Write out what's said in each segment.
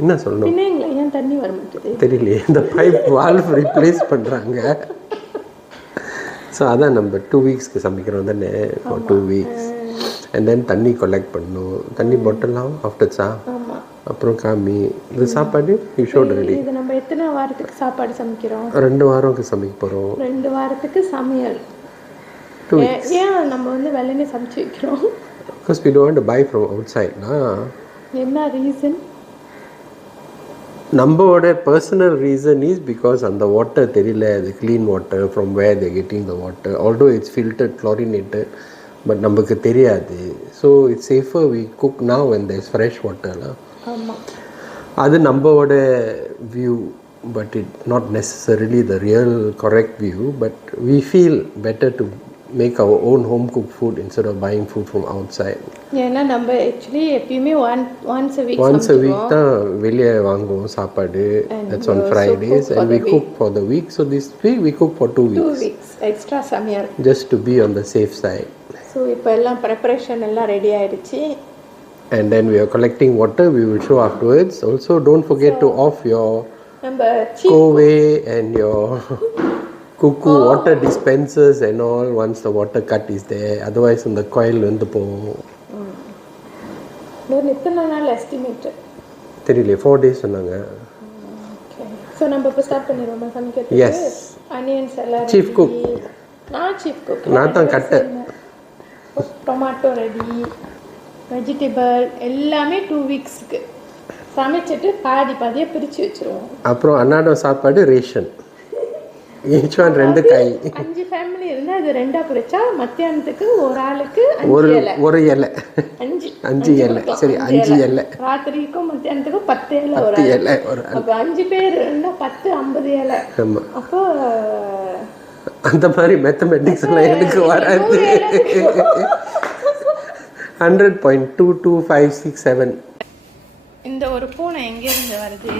என்ன சொல்லணும்? பிணைங்கள ஏன் தண்ணி வர மாட்டேங்குது தெரியலையே. இந்த பைப் வால்வ் ரீப்ளேஸ் பண்ணுறாங்க. ஸோ அதான் நம்ம 2 வீக்ஸ்க்கு சமைக்கிறோம் தானே, ஃபார் 2 வீக்ஸ். அண்ட் தென் தண்ணி கலெக்ட் பண்ணணும். தண்ணி பாட்டிலாம் ஆஃப்டர்ஸா அப்புறம் காமி இது சாப்பாடு யூ ஷோட் ரெடி. இது நம்ம எத்தனை வாரத்துக்கு சாப்பாடு சமைக்கிறோம்? 2 வாரத்துக்கு சமைக்க போகிறோம். 2 வாரத்துக்கு சமையல். ஏன் நம்ம வந்து வெள்ளனே சமைச்சு வைக்கிறோம்? Because we don't want to buy from outside. என்ன ரீசன்? நம்மளோட பர்சனல் ரீசன் இஸ் பிகாஸ் அந்த வாட்டர் தெரியல, அது clean water from where they getting the water, although it's filtered chlorinated, but நமக்கு தெரியாது. So it's safer we cook now when there is fresh water. அது நம்மளோட view, but it not necessarily the real correct view. But we feel better to make our own home cooked food instead of buying food from outside. ஏன்னா நம்ம actually எப்பயுமே once a week தான் வெளியே வாங்குவோம் சாப்பாடு. That's on Fridays and we cook for the week. So this week we cook for 2 weeks. 2 weeks extra சமையல். Just to be on the safe side. So இப்போ எல்லாம் preparation எல்லாம் ரெடி ஆயிடுச்சு. And then we are collecting water. We will show afterwards. Also don't forget to off your Kowe and your cuckoo water dispensers and all once the water cut is there. Otherwise in the coil வந்து போகும். எத்தனை நாள் எஸ்டிமேட் தெரியல, 4 days சொன்னாங்க. Okay. So நம்ம இப்ப ஸ்டார்ட் பண்ணிரோமா சமைக்கிறது? எஸ். ஆனியன்ஸ் எல்லாம் சீஃப் குக். நான் சீஃப் குக். நான் தான் கட்ட. டொமேட்டோ ரெடி, வெஜிடபிள் எல்லாமே 2 வீக்ஸ்க்கு சமைச்சிட்டு பாதியா பிரிச்சு வச்சிருவோம். அப்புறம் அன்னாடம் சாப்பாடு ரேஷன். each one 2 காய். 5 ஃபேமிலி இருந்தா அது ரெண்டா பிரிச்சா மத்தியானத்துக்கு ஒரு ஆளுக்கு 5 இலை. 5 இலை. சரி 5 இலை. ராத்திரிக்கு மத்தியானத்துக்கு 10 இலை ஒரு ஆளு. அப்ப 5 பேர் இருந்தா 10 50 இலை. ஆமா. அப்போ அந்த மாதிரி மேத்தமேட்டிக்ஸ் எல்லாம் எனக்கு வராது. 100.22567. இந்த ஒரு பூனை எங்க இருந்து வருது?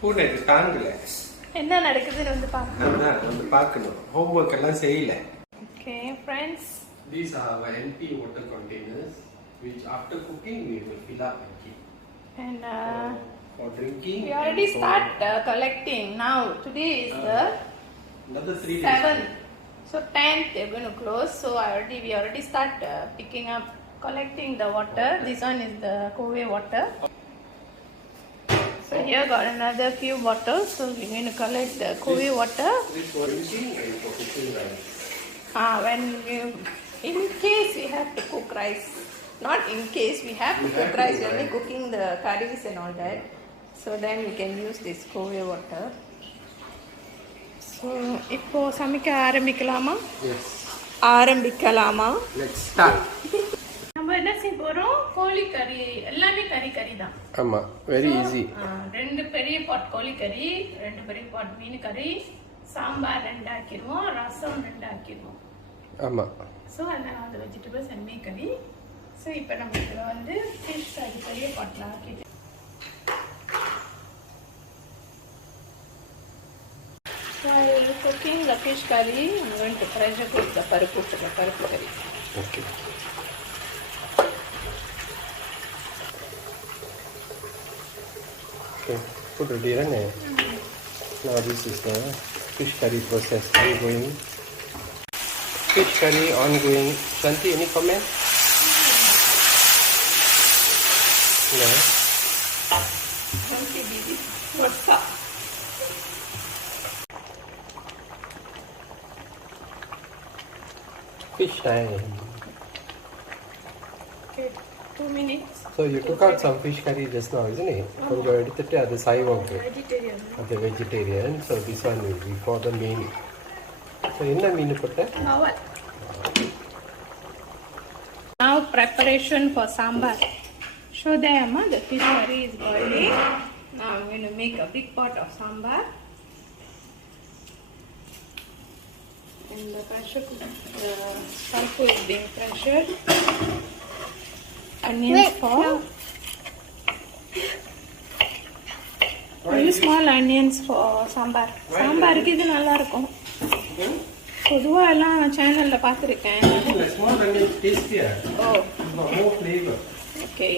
பூனைக்கு தாங்கல. என்ன நடக்குதுன்னு வந்து பார்க்கணும். ஹோம்வொர்க் எல்லாம் செய்யல. Okay friends, these are our empty water containers which after cooking we will fill up and keep. And for drinking we already start collecting. Now today is the another 3 days. 7th. So 10th they're going to close. So we already start picking up, collecting the water. This one is the Kowe water. So here got another few bottles. So we're going to collect the Kowe water. This for drinking and for cooking rice. In case we have to cook rice. Not in case we have to cook rice. We're only cooking the curries and all that. So then we can use this Kowe water. So இப்போ சமைக்க ஆரம்பிக்கலாமா? Yes. ஆரம்பிக்கலாமா? Let's start. நம்ம என்ன செய்ய போறோம்? கோழி கறி. எல்லாமே கறி தான். ஆமா, very easy. 2 பெரிய பாட் கோழி கறி, 2 பெரிய பாட் மீன் கறி, சாம்பார் 2 ஆக்கிடுவோம், ரசம் 2 ஆக்கிடுவோம். ஆமா. சோ அந்த வெஜிடபிள்ஸ் and மீன் கறி. சோ இப்போ நம்ம இதுல வந்து ஃபிஷ் கறி பெரிய பாட்ல ஆக்கிட்டு while cooking the fish curry, I'm going to pressure cook the parupu curry. Okay. Okay, put ready rane. Now this is the fish curry process ongoing. Fish curry ongoing. Shanti, any comment? No. Shanti busy. What's up? Fish time. Okay, 2 minutes. So you took out some fish curry just now, isn't it? Konja edutittu adu saivam. Vegetarian. Adu vegetarian. So this one will be for the main. So enna meenu potta? Now preparation for sambar. Show them the fish curry is boiling. Now I'm going to make a big pot of sambar. And the pressure parupu is being pressured. Onions for very small onions for sambar. Sambar ku idu nalla irukum. பொதுவா எல்லாம் சேனல்ல பார்த்துருக்கேன். Small onion is tastier. Oh. More flavor. Okay.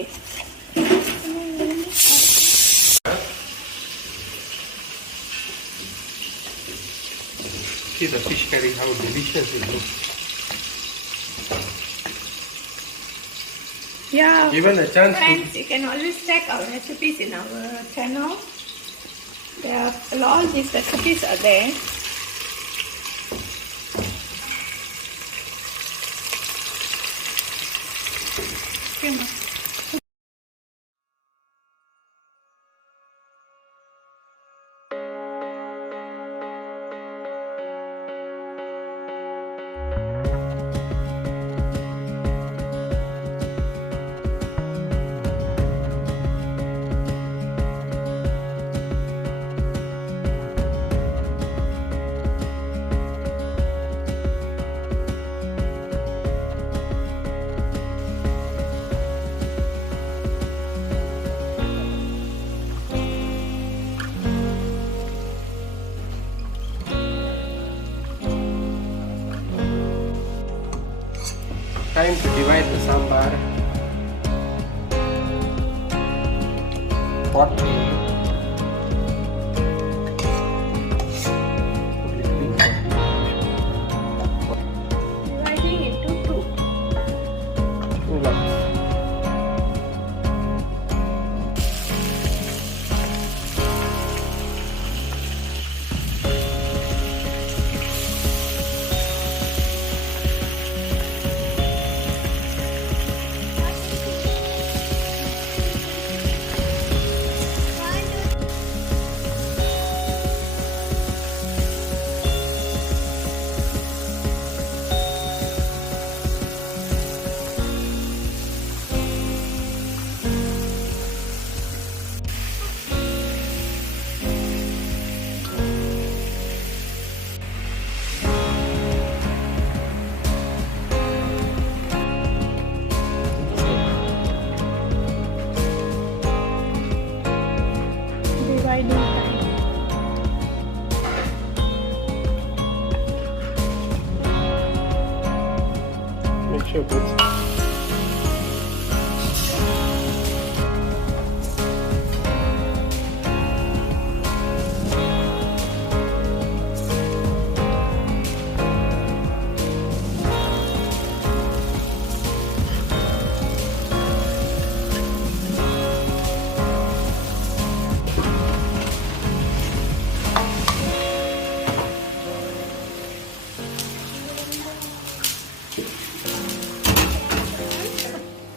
See the fish curry, how delicious it looks. Yeah. Given a chance Friends, you can always check our recipes in our channel. All these recipes are there. Okay, ma. time to divide the sambar. Pot. Dividing into two. Two lots. Dividing time. Make sure it's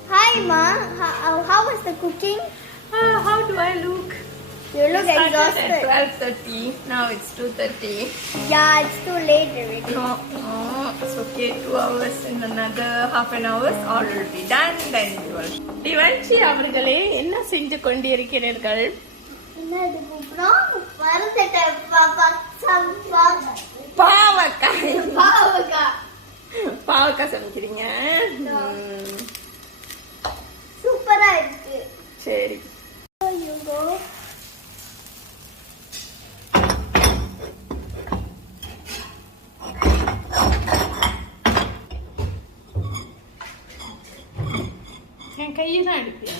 Hi, Ma. How was the cooking? How do I look? You look Started exhausted. at 12:30. Now it's 2:30. Yeah, it's too late already. No, it's okay. 2 hours in another half an hour, all will be done. Then we will. டிவன்ஷி அவர்களே என்ன செஞ்சு கொண்டிருக்கிறீர்கள்? என்னது கூப்பிடும்? மறந்துட்டேன் பாப்பா. பாவக்காய். பாவக்காய். பாவக்காய் சமைக்கிறீங்க. சூப்பரா இருக்கு. சரி. You go. என் கையை தான் எடுப்பியா?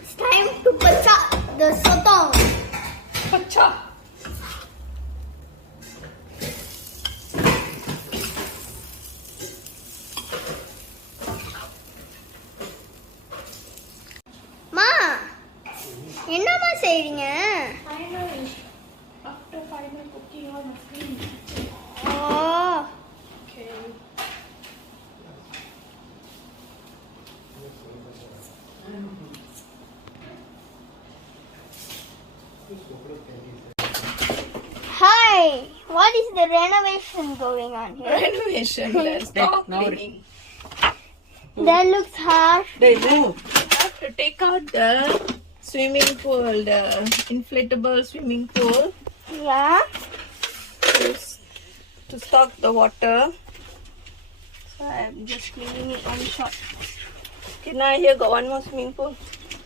It's time to put the sotong. பச்சா. மா, என்னம்மா செய்றீங்க? After final cooking on the screen. Oh, Okay. hi. What is the renovation going on here? Renovation. Stop cleaning. That looks harsh. They move. You have to take out the swimming pool, the inflatable swimming pool Yeah. to stock the water. So I'm just cleaning it one shot. Okay, now here got one more swimming pool.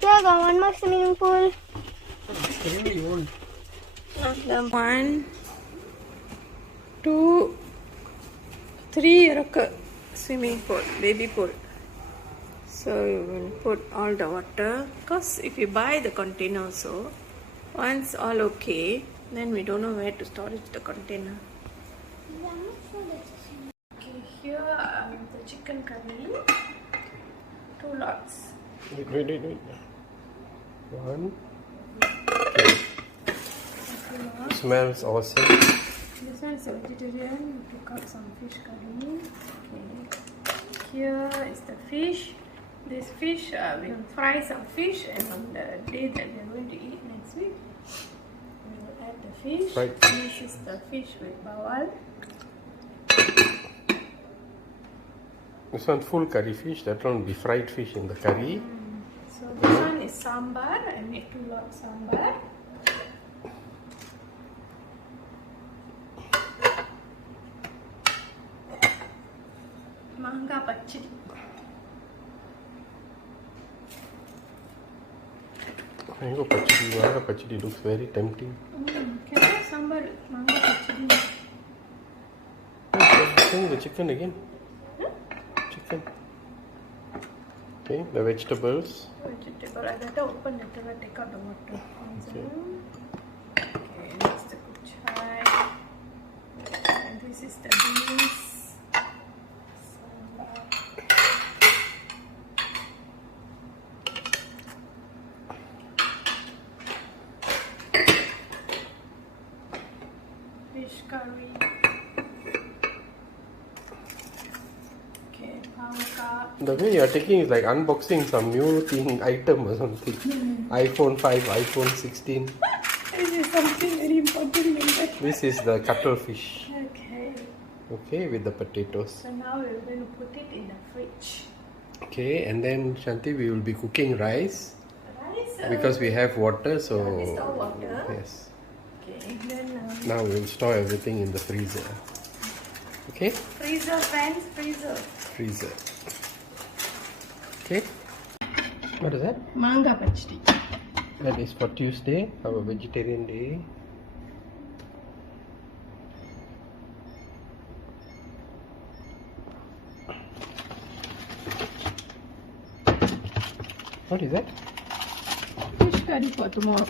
Yeah, got one more swimming pool. The 1, 2, 3 swimming pool, baby pool. So you will put all the water. Because if you buy the container also, once all okay, then we don't know where to storage the container. Okay, here the chicken curry. 2 lots. Wait. One. Smells awesome. This one is a vegetarian. We took out some fish curry. Okay. Here is the fish. This fish, we will fry some fish, and on the day that we are going to eat next week, we will add the fish. Right. This is the fish with bawal. This one full curry fish. That one will be fried fish in the curry. So this one is sambar. I made 2 lots sambar. Manga pachidi. Mango pachidi looks very tempting. Can I have sambar with manga pachidi? Okay, the chicken again. Chicken. Okay, the vegetables. Vegetable. I better open it and take out the water. Okay. Okay, that's the kuchai. And this is the beans. Sambar. Fish curry. Okay, pangka. The way you are taking is like unboxing some new thing item or something. iPhone 5, iPhone 16. This is something very important in that. This is the cuttlefish. Okay. Okay, with the potatoes. So now we're going to put it in the fridge. Okay, and then Shanti, we will be cooking rice Rice. because we have water. So we store water. yes. Okay. Then Now we will store everything in the freezer. Okay, freezer, friends, freezer. freezer. Okay. What is that? Manga pachdi. That is for Tuesday, our vegetarian day. What is that? Fish curry for tomorrow.